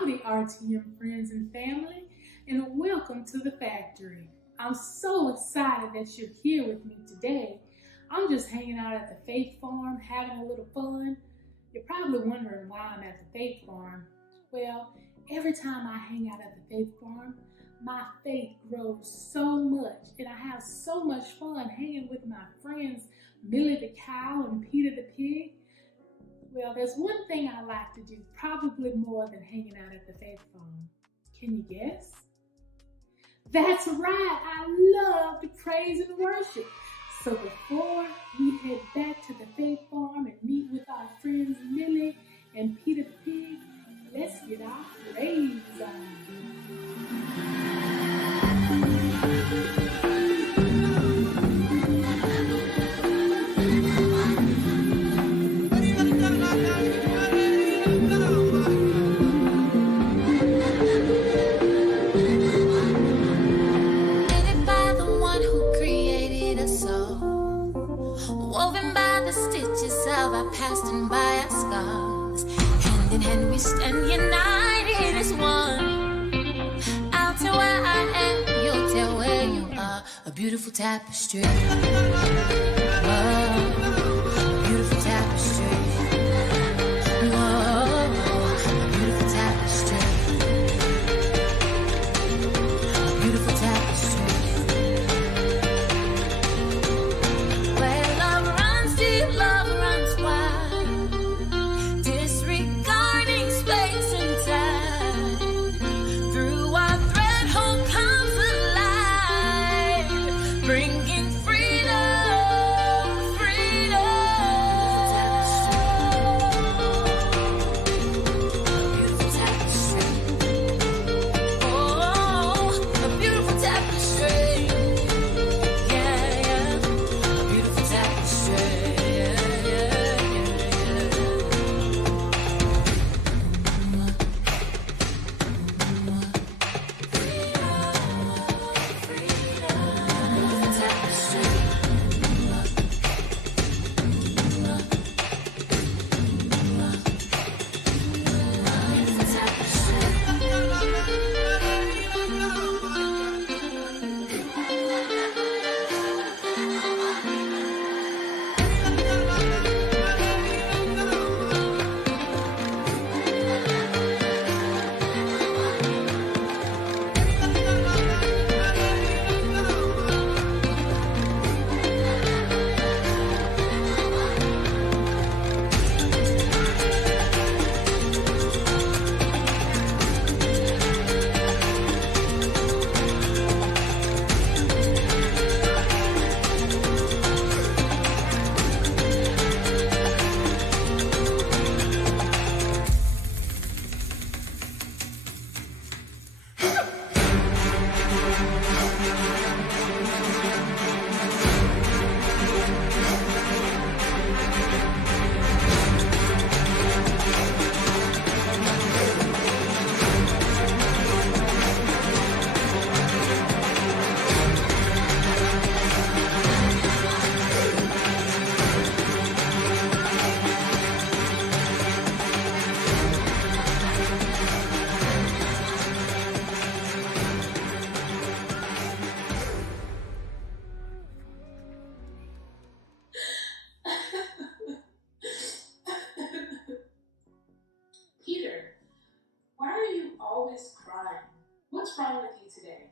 Howdy, RTM friends and family, and welcome to the factory. I'm so excited that you're here with me today. I'm just hanging out at the Faith Farm, having a little fun. You're probably wondering why I'm at the Faith Farm. Well, every time I hang out at the Faith Farm, my faith grows so much, and I have so much fun hanging with my friends Millie the cow and Peter the pig. Well, there's one thing I like to do, probably more than hanging out at the Faith Farm. Can you guess? That's right, I love to praise and worship. So before we head back to the Faith Farm and meet with our friends Millie and Peter the pig, let's get our praise on. Woven by the stitches of our past and by our scars. Hand in hand we stand united as one. I'll tell where I am, you'll tell where you are. A beautiful tapestry. Whoa, beautiful tapestry. Whoa, a beautiful tapestry. A beautiful tapestry. Love runs wild, disregarding space and time. Through our thread, hope comes alive, bringing freedom, Beautiful tapestry. Oh, a beautiful tapestry. Yeah, a beautiful tapestry. Peter, why are you always crying? What's wrong with you today?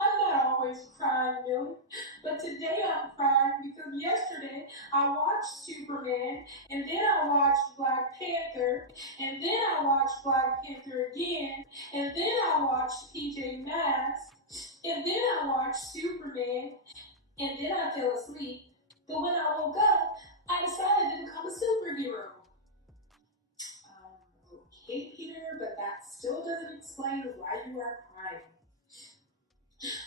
I'm not always crying, Millie, but today I'm crying because yesterday I watched Superman, and then I watched Black Panther, and then I watched Black Panther again, and then I watched PJ Masks, and then I watched Superman, and then I fell asleep. But when I woke up, I decided to become a superhero. Okay, Peter, but that still doesn't explain why you are crying.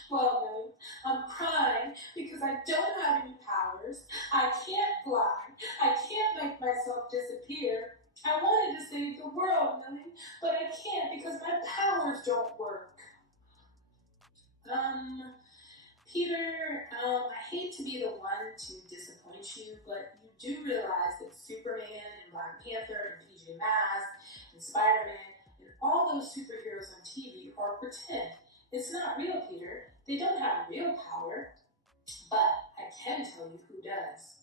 Well, Millie, I'm crying because I don't have any powers. I can't fly. I can't make myself disappear. I wanted to save the world, Millie, but I can't because my powers don't work. Peter, I hate to be the one to disappoint you, but you do realize that Superman and Black Panther and PJ Masks And Spider-Man and all those superheroes on TV are pretend. It's not real, Peter. They don't have real power. But I can tell you who does.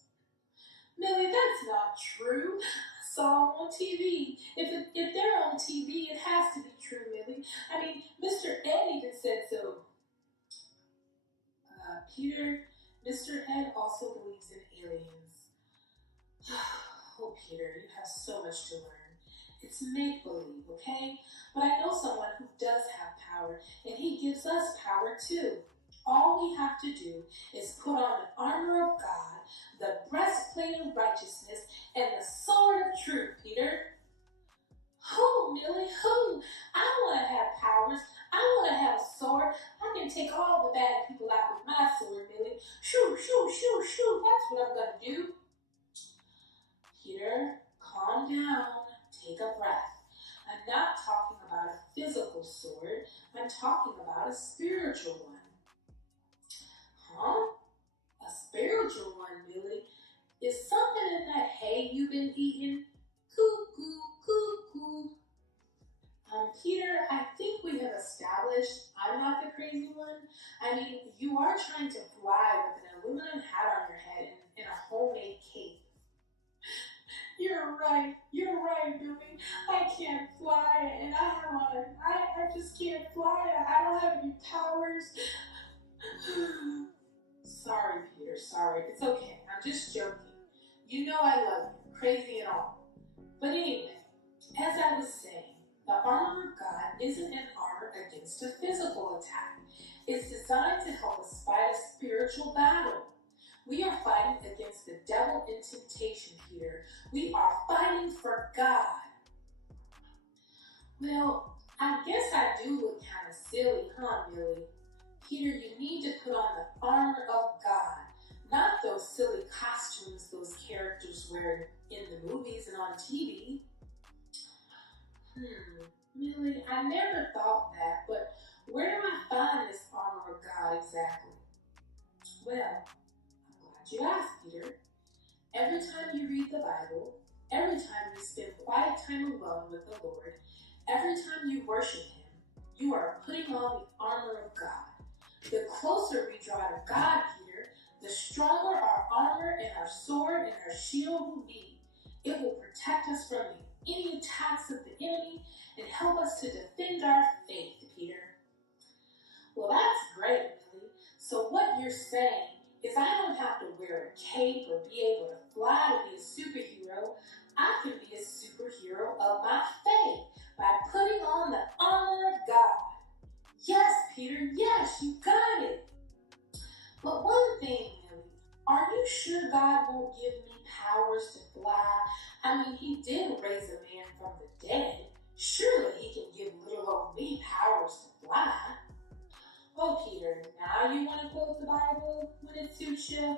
Millie, that's not true. I saw them on TV. If they're on TV, it has to be true, Millie. I mean, Mr. Ed even said so. Peter, Mr. Ed also believes in aliens. Oh, Peter, you have so much to learn. It's make-believe, okay? But I know someone who does have power, and he gives us power too. All we have to do is put on the armor of God, the breastplate of righteousness, and the sword of truth, Peter. Who, Millie, who? I want to have powers. I want to have a sword. I can take all the bad people out with my sword, Millie. Shoo, shoo, shoo, shoo. That's what I'm going to do. Peter, calm down. Take a breath. I'm not talking about a physical sword. I'm talking about a spiritual one. Huh? A spiritual one, Millie? Is something in that hay you've been eating? Cuckoo, cuckoo. Peter, I think we have established I'm not the crazy one. I mean, you are trying to fly with an aluminum hat on your head in a homemade cape. You're right, Billy. I can't fly, and I just can't fly. I don't have any powers. Sorry, Peter, sorry. It's okay. I'm just joking. You know I love you, crazy and all. But anyway, as I was saying, the armor of God isn't an armor against a physical attack. It's designed to help us fight a spiritual battle. We are fighting against the devil in temptation, Peter. We are fighting for God. Well, I guess I do look kind of silly, huh, Millie? Peter, you need to put on the armor of God, not those silly costumes those characters wear in the movies and on TV. Millie, I never thought that, but where do I find this armor of God exactly? Well, I'm glad you asked, Peter. Every time you read the Bible, every time you spend quiet time alone with the Lord, every time you worship Him, you are putting on the armor of God. The closer we draw to God, Peter, the stronger our armor and our sword and our shield will be. It will protect us from any attacks of the enemy and help us to defend our faith, Peter. Well, that's great, Millie. So what you're saying is I don't have to wear a cape or be able to fly to be a superhero. I can be a superhero of my faith by putting on the armor of God. Yes, Peter, yes, you got it. But one thing, Millie, are you sure God won't give me powers to fly? I mean, He did raise a man from the dead. Surely He can give little old me powers to fly. Oh, Peter, now you want to quote the Bible when it suits you?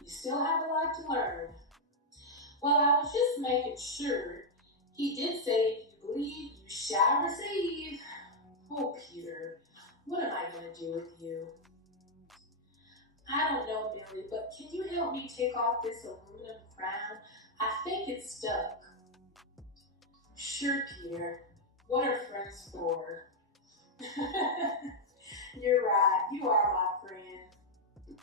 You still have a lot to learn. Well, I was just making sure. He did say, if you believe, you shall receive. Oh, Peter, what am I going to do with you? I don't know, Millie, but can you help me take off this aluminum crown? I think it's stuck. Sure, Peter. What are friends for? You're right. You are my friend.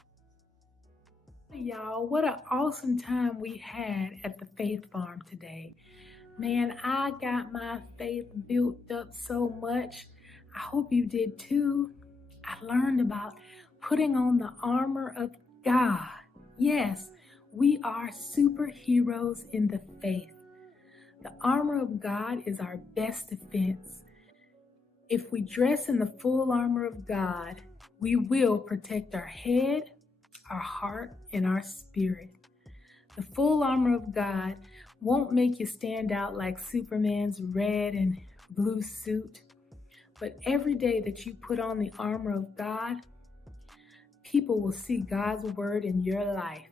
Y'all, what an awesome time we had at the Faith Farm today. Man, I got my faith built up so much. I hope you did too. I learned about putting on the armor of God. Yes, we are superheroes in the faith. The armor of God is our best defense. If we dress in the full armor of God, we will protect our head, our heart, and our spirit. The full armor of God won't make you stand out like Superman's red and blue suit, but every day that you put on the armor of God, people will see God's word in your life.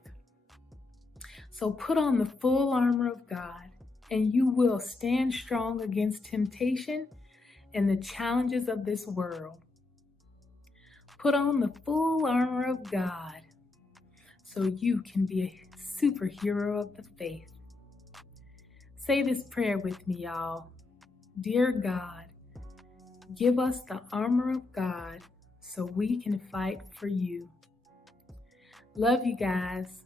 So put on the full armor of God, and you will stand strong against temptation and the challenges of this world. Put on the full armor of God so you can be a superhero of the faith. Say this prayer with me, y'all. Dear God, give us the armor of God so we can fight for you. Love you guys.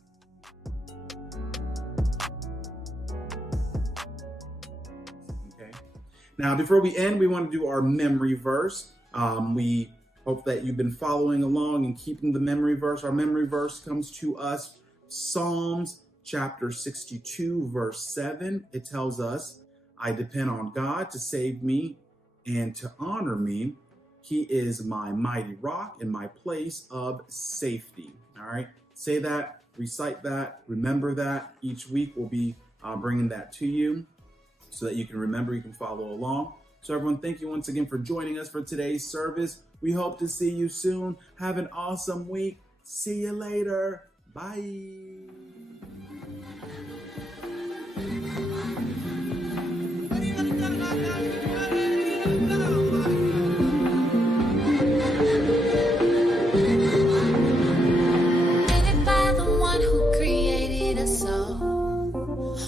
Okay. Now, before we end, we want to do our memory verse. We hope that you've been following along and keeping the memory verse. Our memory verse comes to us, Psalms chapter 62, verse 7. It tells us, I depend on God to save me and to honor me. He is my mighty rock and my place of safety. All right. Say that, recite that, remember that. Each week we'll be bringing that to you so that you can remember, you can follow along. So everyone, thank you once again for joining us for today's service. We hope to see you soon. Have an awesome week. See you later. Bye.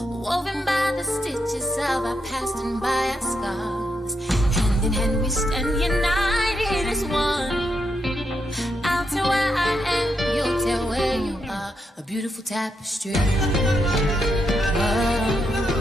Woven by the stitches of our past and by our scars. Hand in hand we stand united as one. I'll tell where I am, you'll tell where you are. A beautiful tapestry. Oh.